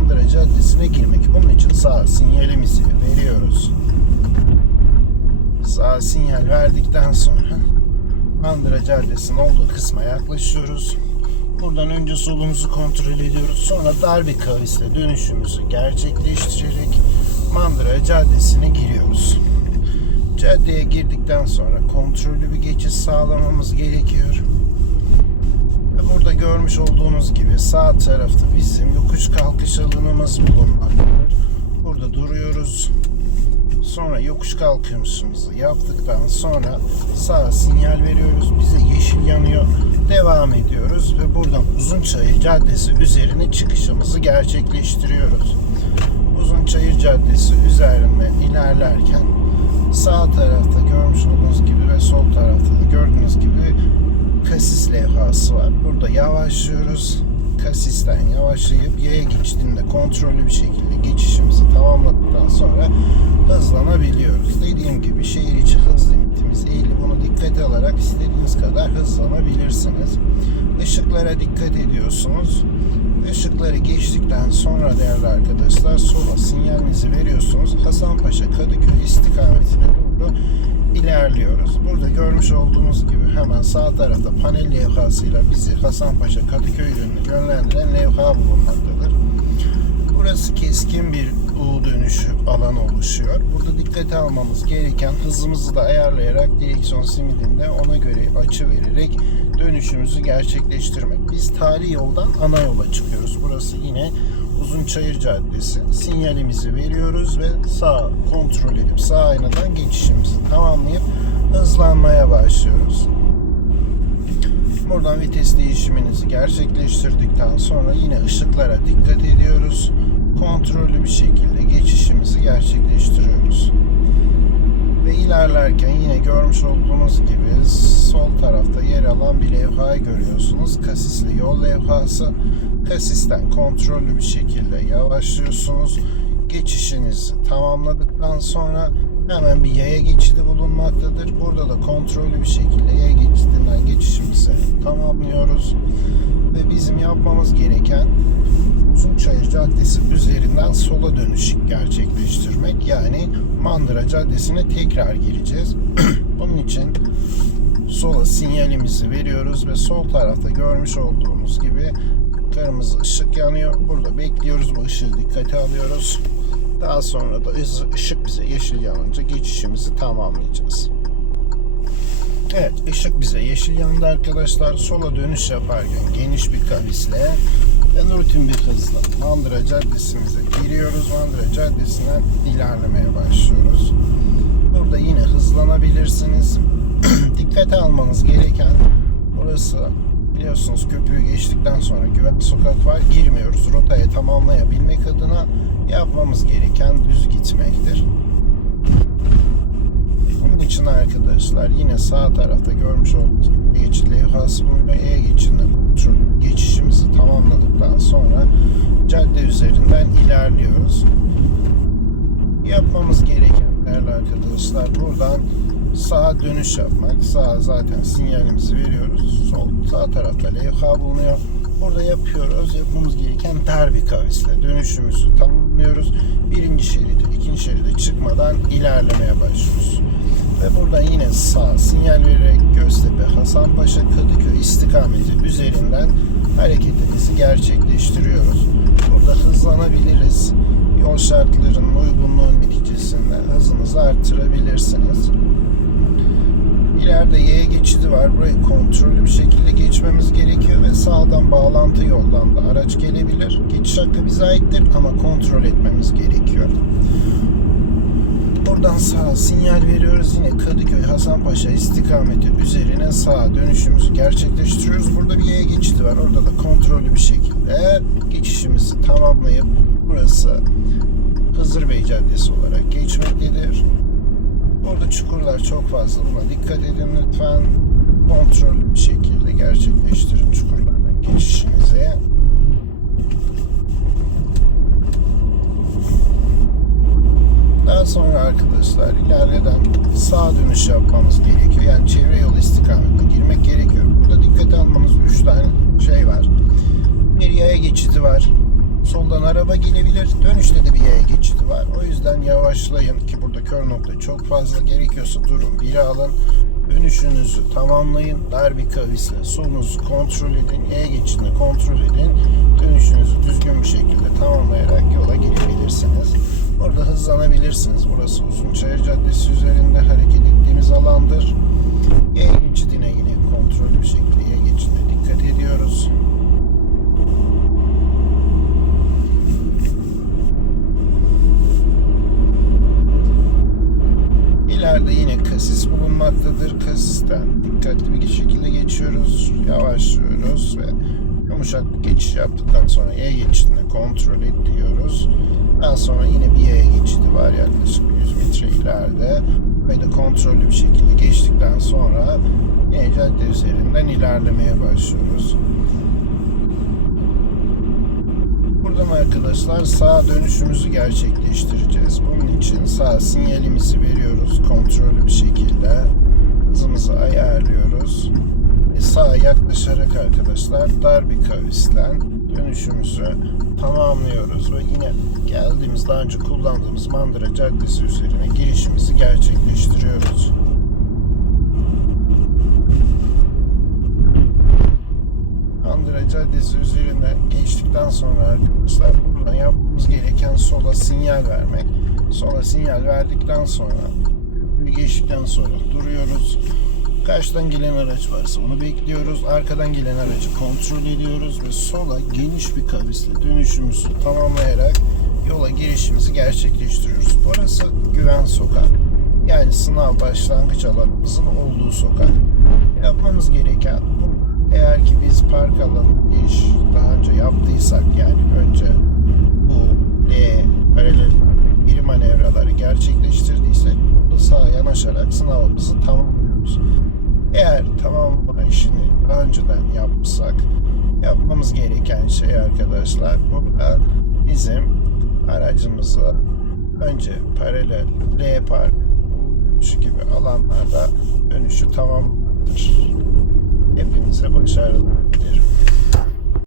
Mandıra Caddesi'ne girmek. Bunun için sağ sinyalimizi veriyoruz. Sağ sinyal verdikten sonra Mandıra Caddesi'nin olduğu kısma yaklaşıyoruz. Buradan önce solumuzu kontrol ediyoruz. Sonra dar bir kavisle dönüşümüzü gerçekleştirerek Mandıra Caddesi'ne giriyoruz. Caddeye girdikten sonra kontrollü bir geçiş sağlamamız gerekiyor. Görmüş olduğunuz gibi sağ tarafta bizim yokuş kalkış alanımız bulunmaktadır. Burada duruyoruz. Sonra yokuş kalkışımızı yaptıktan sonra sağ sinyal veriyoruz. Bize yeşil yanıyor. Devam ediyoruz ve buradan Uzunçayır Caddesi üzerine çıkışımızı gerçekleştiriyoruz. Uzunçayır Caddesi üzerinden ilerlerken sağ tarafta görmüş olduğunuz gibi ve sol tarafta da gördüğünüz gibi kasis var. Burada yavaşlıyoruz. Kasisten yavaşlayıp yaya geçtiğinde kontrollü bir şekilde geçişimizi tamamladıktan sonra hızlanabiliyoruz. Dediğim gibi şehir içi hız limitimiz 50. Bunu dikkate alarak istediğiniz kadar hızlanabilirsiniz. Işıklara dikkat ediyorsunuz. Işıkları geçtikten sonra değerli arkadaşlar sola sinyalinizi veriyorsunuz. Hasanpaşa Kadıköy istikametine doğru ilerliyoruz. Burada görmüş olduğunuz gibi hemen sağ tarafta panel levhasıyla bizi Hasanpaşa Kadıköy yönüne yönlendiren levha bulunmaktadır. Burası keskin bir U dönüşü alanı oluşuyor. Burada dikkate almamız gereken hızımızı da ayarlayarak direksiyon simidinde ona göre açı vererek dönüşümüzü gerçekleştirmek. Biz tarihi yoldan ana yola çıkıyoruz. Burası yine Uzunçayır Caddesi. Sinyalimizi veriyoruz ve sağ kontrol edip sağ aynadan geçişimizi tamamlayıp hızlanmaya başlıyoruz. Buradan vites değişiminizi gerçekleştirdikten sonra yine ışıklara dikkat ediyoruz. Kontrollü bir şekilde geçişimizi gerçekleştiriyoruz. İlerlerken yine görmüş olduğunuz gibi sol tarafta yer alan bir levhayı görüyorsunuz. Kasisli yol levhası. Kasisten kontrollü bir şekilde yavaşlıyorsunuz. Geçişinizi tamamladıktan sonra hemen bir yaya geçidi bulunmaktadır. Burada da kontrollü bir şekilde yaya geçidinden geçişimizi tamamlıyoruz. Ve bizim yapmamız gereken Uzunçayır Caddesi üzerinden sola dönüş gerçekleştirmek. Yani Mandıra Caddesi'ne tekrar gireceğiz. Bunun için sola sinyalimizi veriyoruz ve sol tarafta görmüş olduğunuz gibi kırmızı ışık yanıyor. Burada bekliyoruz. Bu ışığı dikkate alıyoruz. Daha sonra da ışık bize yeşil yanınca geçişimizi tamamlayacağız. Evet ışık bize yeşil yanında arkadaşlar. Sola dönüş yaparken geniş bir kavisle ve rutin bir hızla Mandıra Caddesi'mize giriyoruz. Mandıra Caddesi'nden ilerlemeye başlıyoruz. Burada yine hızlanabilirsiniz. Dikkate almanız gereken burası biliyorsunuz köprüyü geçtikten sonra güven sokak var. Girmiyoruz. Rotayı tamamlayabilmek adına yapmamız gereken düz gitmektir. Bunun için arkadaşlar yine sağ tarafta görmüş olduğunuz geçit levhası bulunuyor. E geçidine geçişimizi üzerinden ilerliyoruz. Yapmamız gereken değerli arkadaşlar buradan sağa dönüş yapmak. Sağa zaten sinyalimizi veriyoruz. Sol sağ tarafta levha bulunuyor. Burada yapıyoruz. Yapmamız gereken dar kavisle dönüşümüzü tamamlıyoruz. Birinci şeride, ikinci şeride çıkmadan ilerlemeye başlıyoruz. Ve buradan yine sağ sinyal vererek Göztepe, Hasanpaşa, Kadıköy istikameti üzerinden hareketimizi gerçekleştiriyoruz. Burada hızlanabiliriz. Yol şartlarının uygunluğu neticesinde hızınızı arttırabilirsiniz. İleride Y geçidi var. Burayı kontrollü bir şekilde sağdan bağlantı yoldan da araç gelebilir. Geçiş hakkı bize aittir ama kontrol etmemiz gerekiyor. Buradan sağa sinyal veriyoruz. Yine Kadıköy Hasanpaşa istikameti üzerine sağa dönüşümüzü gerçekleştiriyoruz. Burada bir yaya geçidi var. Orada da kontrollü bir şekilde geçişimizi tamamlayıp burası Hızır Bey Caddesi olarak geçmektedir. Burada çukurlar çok fazla. Buna dikkat edin lütfen. Kontrollü bir şekilde gerçekleştirin çukurlardan sonra arkadaşlar ileriden sağ dönüş yapmamız gerekiyor. Yani çevre yolu istikametine girmek gerekiyor. Burada dikkate almanız 3 tane şey var. Bir yaya geçidi var. Soldan araba gelebilir. Dönüşte de bir var. O yüzden yavaşlayın ki burada kör nokta çok fazla. Gerekiyorsa durun. Biri alın. Dönüşünüzü tamamlayın. Dar bir kavisle solunuzu kontrol edin. Yaya geçidini kontrol edin. Dönüşünüzü düzgün bir şekilde tamamlayarak yola girebilirsiniz. Burada hızlanabilirsiniz. Burası Uzunçayır Caddesi üzerinde hareket ettiğimiz alandır. Yaya geçidine yine kontrollü bir şekilde yaya geçidine dikkat ediyoruz. İleride yine kasis bulunmaktadır. Kasisten dikkatli bir şekilde geçiyoruz. Yavaşlıyoruz ve yumuşak bir geçiş yaptıktan sonra yaya geçidini kontrol et diyoruz. Daha sonra yine bir yaya geçidi var yaklaşık 100 metre ileride. Ve de kontrollü bir şekilde geçtikten sonra yine cadde üzerinden ilerlemeye başlıyoruz. Buradan arkadaşlar sağ dönüşümüzü gerçekleştireceğiz. Bunun sağ sinyalimizi veriyoruz kontrollü bir şekilde. Hızımızı ayarlıyoruz. Ve sağa yaklaşarak arkadaşlar dar bir kavisle dönüşümüzü tamamlıyoruz. Ve yine geldiğimiz daha önce kullandığımız Mandıra Caddesi üzerine girişimizi gerçekleştiriyoruz. Andıra Caddesi üzerinden geçtikten sonra arkadaşlar buradan yapmamız gereken sola sinyal vermek. Sola sinyal verdikten sonra bir geçtikten sonra duruyoruz. Karşıdan gelen araç varsa onu bekliyoruz. Arkadan gelen aracı kontrol ediyoruz ve sola geniş bir kavisle dönüşümüzü tamamlayarak yola girişimizi gerçekleştiriyoruz. Burası Güven Sokak. Yani sınav başlangıç alanımızın olduğu sokak. Yapmamız gereken bu eğer ki biz park alanı iş daha önce yaptıysak yani önce bu L paralel bir manevraları gerçekleştirdiysek burada sağa yanaşarak sınavımızı tamamlıyoruz. Eğer tamamlama işini daha önceden yapmışsak yapmamız gereken şey arkadaşlar burada bizim aracımızı önce paralel L park şu gibi alanlarda dönüşü tamamladır. Hepinize başarılar dilerim.